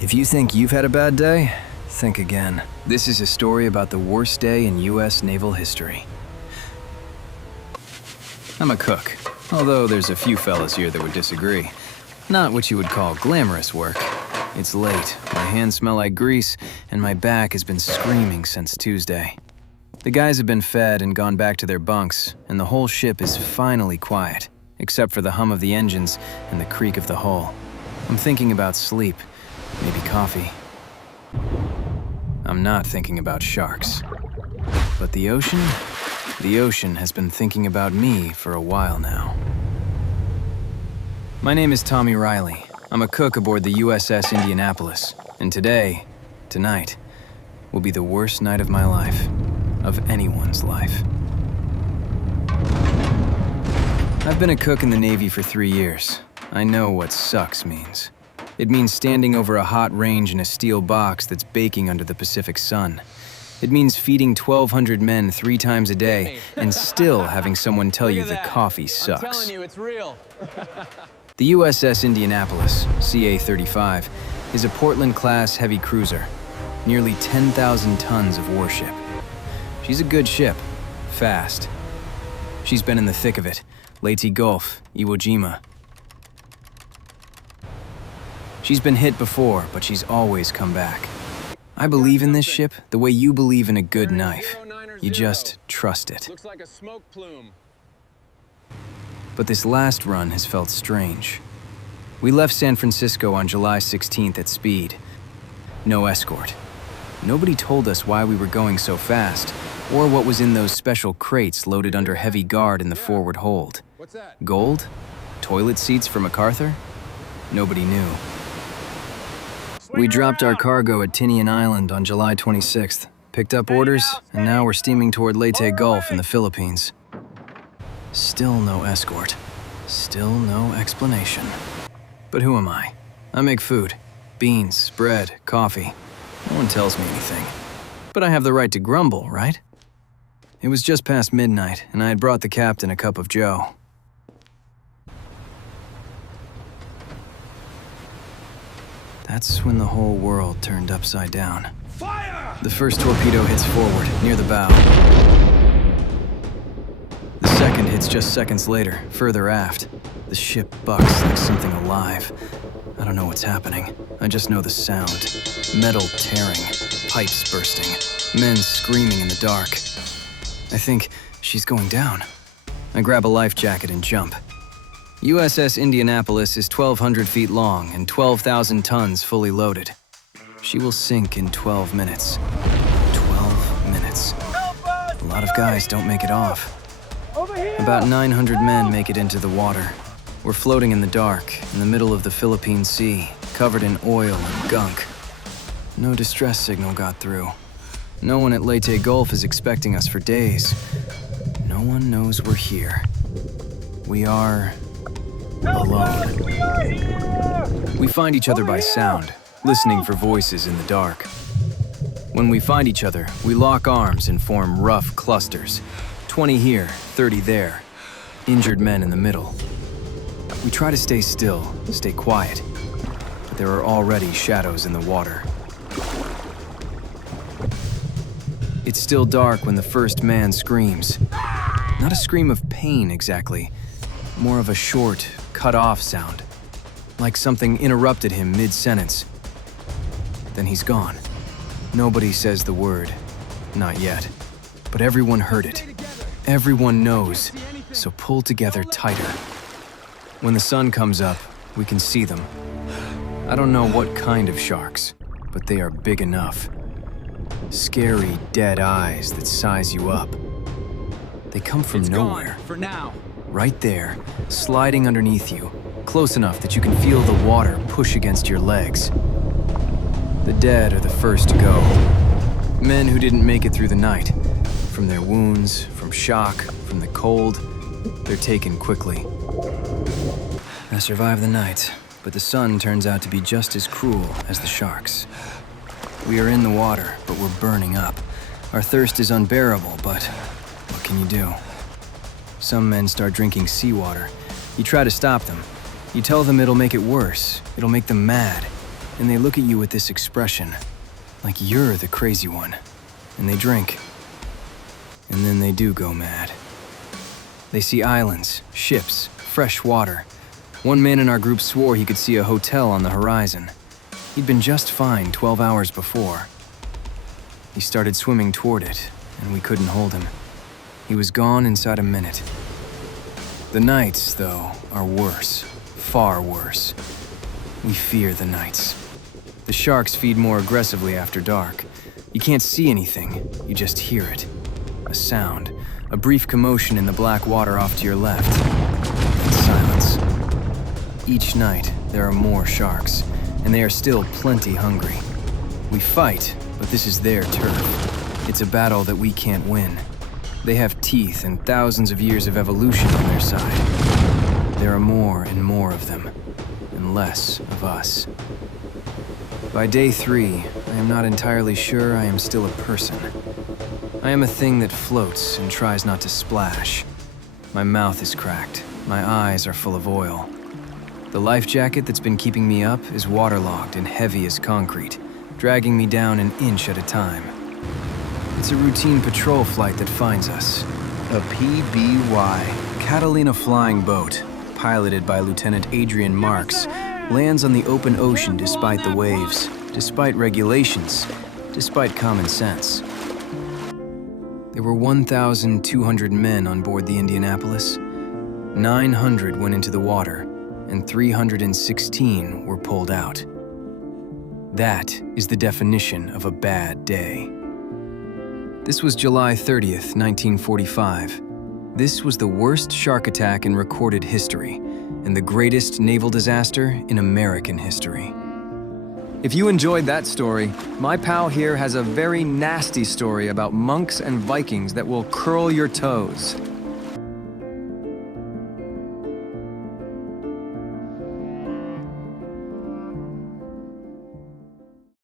If you think you've had a bad day, think again. This is a story about the worst day in US naval history. I'm a cook, although there's a few fellas here that would disagree. Not what you would call glamorous work. It's late, my hands smell like grease, and my back has been screaming since Tuesday. The guys have been fed and gone back to their bunks, and the whole ship is finally quiet, except for the hum of the engines and the creak of the hull. I'm thinking about sleep, maybe coffee. I'm not thinking about sharks. But the ocean has been thinking about me for a while now. My name is Tommy Riley. I'm a cook aboard the USS Indianapolis, and tonight, will be the worst night of my life, of anyone's life. I've been a cook in the Navy for 3 years. I know what sucks means. It means standing over a hot range in a steel box that's baking under the Pacific sun. It means feeding 1,200 men 3 times a day and still having someone tell you the coffee sucks. I'm telling you, it's real. The USS Indianapolis, CA-35, is a Portland-class heavy cruiser, nearly 10,000 tons of warship. She's a good ship, fast. She's been in the thick of it, Leyte Gulf, Iwo Jima. She's been hit before, but she's always come back. I believe in this ship the way you believe in a good knife. You just trust it. Looks like a smoke plume. But this last run has felt strange. We left San Francisco on July 16th at speed. No escort. Nobody told us why we were going so fast, or what was in those special crates loaded under heavy guard in the forward hold. What's that? Gold? Toilet seats for MacArthur? Nobody knew. We dropped our cargo at Tinian Island on July 26th, picked up orders, and now we're steaming toward Leyte Gulf in the Philippines. Still no escort. Still no explanation. But who am I? I make food. Beans, bread, coffee. No one tells me anything. But I have the right to grumble, right? It was just past midnight, and I had brought the captain a cup of joe. That's when the whole world turned upside down. Fire! The first torpedo hits forward, near the bow. The second hits just seconds later, further aft. The ship bucks like something alive. I don't know what's happening. I just know the sound. Metal tearing, pipes bursting, men screaming in the dark. I think she's going down. I grab a life jacket and jump. USS Indianapolis is 1,200 feet long and 12,000 tons fully loaded. She will sink in 12 minutes. 12 minutes. A lot of guys don't make it off. About 900 men make it into the water. We're floating in the dark, in the middle of the Philippine Sea, covered in oil and gunk. No distress signal got through. No one at Leyte Gulf is expecting us for days. No one knows we're here. We are alone. We find each other by sound, listening for voices in the dark. When we find each other, we lock arms and form rough clusters. 20 here, 30 there. Injured men in the middle. We try to stay still, stay quiet, but there are already shadows in the water. It's still dark when the first man screams. Not a scream of pain exactly, more of a short, cut-off sound, like something interrupted him mid-sentence. Then he's gone. Nobody says the word, not yet, but everyone heard it. Everyone knows, so pull together tighter. When the sun comes up, we can see them. I don't know what kind of sharks, but they are big enough. Scary, dead eyes that size you up. They come from nowhere. Gone for now. Right there, sliding underneath you, close enough that you can feel the water push against your legs. The dead are the first to go. Men who didn't make it through the night. From their wounds, from shock, from the cold, they're taken quickly. I survive the night, but the sun turns out to be just as cruel as the sharks. We are in the water, but we're burning up. Our thirst is unbearable, but what can you do? Some men start drinking seawater. You try to stop them. You tell them it'll make it worse. It'll make them mad. and they look at you with this expression, like you're the crazy one, and they drink. And then they do go mad. They see islands, ships, fresh water. One man in our group swore he could see a hotel on the horizon. He'd been just fine 12 hours before. He started swimming toward it, and we couldn't hold him. He was gone inside a minute. The nights, though, are worse, far worse. We fear the nights. The sharks feed more aggressively after dark. You can't see anything, you just hear it. A sound, a brief commotion in the black water off to your left, and silence. Each night, there are more sharks, and they are still plenty hungry. We fight, but this is their turf. It's a battle that we can't win. They have teeth and thousands of years of evolution on their side. There are more and more of them, and less of us. By day 3, I am not entirely sure I am still a person. I am a thing that floats and tries not to splash. My mouth is cracked. My eyes are full of oil. The life jacket that's been keeping me up is waterlogged and heavy as concrete, dragging me down an inch at a time. It's a routine patrol flight that finds us. A PBY, Catalina flying boat, piloted by Lieutenant Adrian Marks, lands on the open ocean despite the waves, despite regulations, despite common sense. There were 1,200 men on board the Indianapolis. 900 went into the water, and 316 were pulled out. That is the definition of a bad day. This was July 30th, 1945. This was the worst shark attack in recorded history, and the greatest naval disaster in American history. If you enjoyed that story, my pal here has a very nasty story about monks and Vikings that will curl your toes.